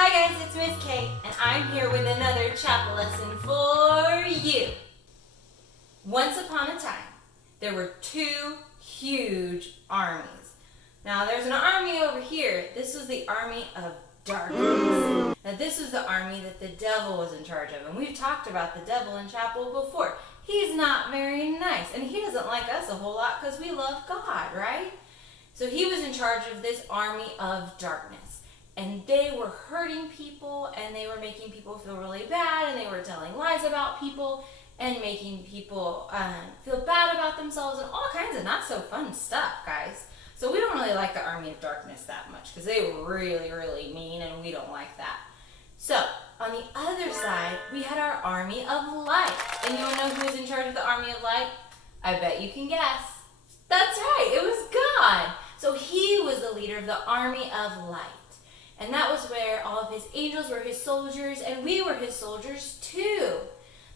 Hi guys, it's Miss Kate, and I'm here with another chapel lesson for you. Once upon a time, there were two huge armies. Now there's an army over here. This was the army of darkness. Now this was the army that the devil was in charge of, and we've talked about the devil in chapel before. He's not very nice, and he doesn't like us a whole lot because we love God, right? So he was in charge of this army of darkness. And they were hurting people, and they were making people feel really bad, and they were telling lies about people, and making people feel bad about themselves, and all kinds of not so fun stuff, guys. So we don't really like the army of darkness that much, because they were really, really mean, and we don't like that. So, on the other side, we had our army of light. And you want to know who was in charge of the army of light? I bet you can guess. That's right, it was God. So he was the leader of the army of light. And that was where all of his angels were his soldiers, and we were his soldiers too.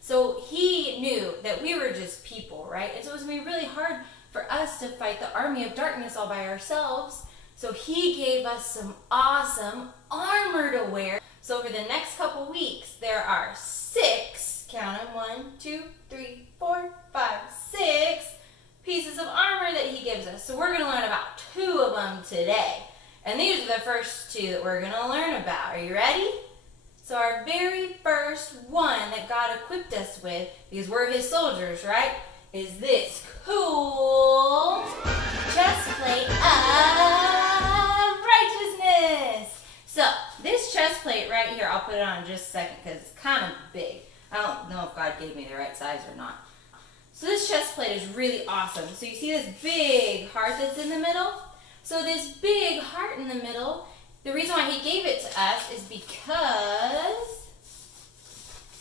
So he knew that we were just people, right? And so it was going to be really hard for us to fight the army of darkness all by ourselves. So he gave us some awesome armor to wear. So over the next couple weeks, there are 6, count them, 1, 2, 3, 4, 5, 6 pieces of armor that he gives us. So we're going to learn about 2 of them today. And these are the first 2 that we're going to learn about. Are you ready? So our very first one that God equipped us with, because we're his soldiers, right, is this cool chestplate of righteousness. So this chestplate right here, I'll put it on in just a second because it's kind of big. I don't know if God gave me the right size or not. So this chestplate is really awesome. So you see this big heart that's in the middle? So this big heart in the middle, the reason why he gave it to us is because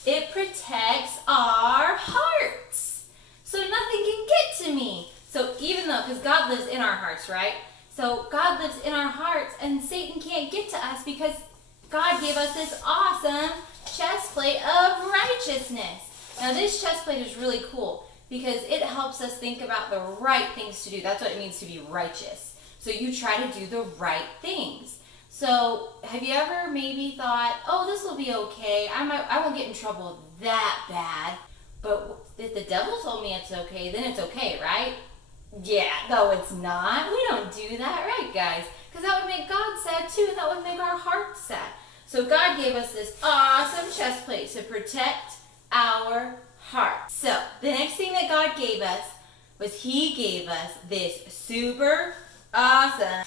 it protects our hearts. So nothing can get to me. So even though, because God lives in our hearts, right? So God lives in our hearts, and Satan can't get to us because God gave us this awesome chestplate of righteousness. Now this chestplate is really cool because it helps us think about the right things to do. That's what it means to be righteous. So you try to do the right things. So have you ever maybe thought, oh, this will be okay. I won't get in trouble that bad. But if the devil told me it's okay, then it's okay, right? Yeah, no, it's not. We don't do that, right, guys? Because that would make God sad too, and that would make our hearts sad. So God gave us this awesome chest plate to protect our heart. So the next thing that God gave us was he gave us this super awesome.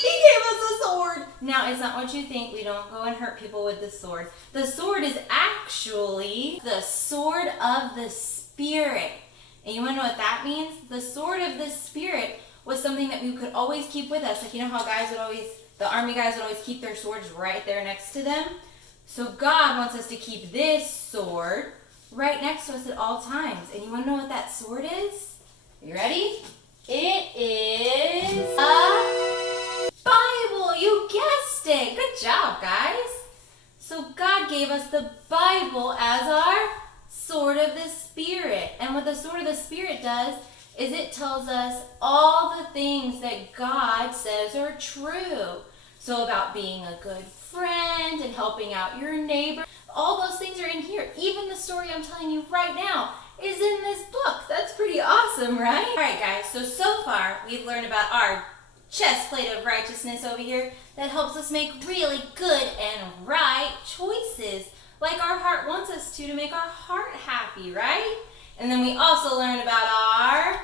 He gave us a sword. Now, it's not what you think. We don't go and hurt people with the sword. The sword is actually the sword of the Spirit. And you want to know what that means? The sword of the Spirit was something that we could always keep with us. Like, you know how the army guys would always keep their swords right there next to them? So God wants us to keep this sword right next to us at all times. And you want to know what that sword is? You ready? It is a Bible. You guessed it. Good job, guys. So God gave us the Bible as our sword of the Spirit. And what the sword of the Spirit does is it tells us all the things that God says are true. So about being a good friend and helping out your neighbor. All those things are in here. Even the story I'm telling you right now is in this book. That's pretty awesome, right? All right, guys, so far we've learned about our chest plate of righteousness over here that helps us make really good and right choices like our heart wants us to make our heart happy, right? And then we also learned about our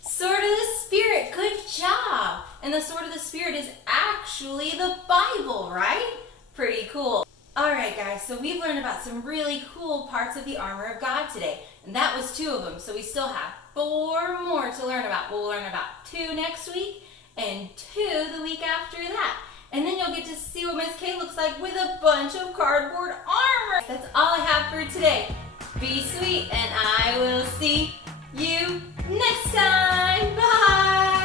sword of the Spirit. Good job. And the sword of the Spirit is actually the Bible, right? Pretty cool. All right, guys, so we've learned about some really cool parts of the armor of God today. And that was 2 of them, so we still have 4 more to learn about. We'll learn about 2 next week and 2 the week after that. And then you'll get to see what Miss Kay looks like with a bunch of cardboard armor. That's all I have for today. Be sweet, and I will see you next time. Bye!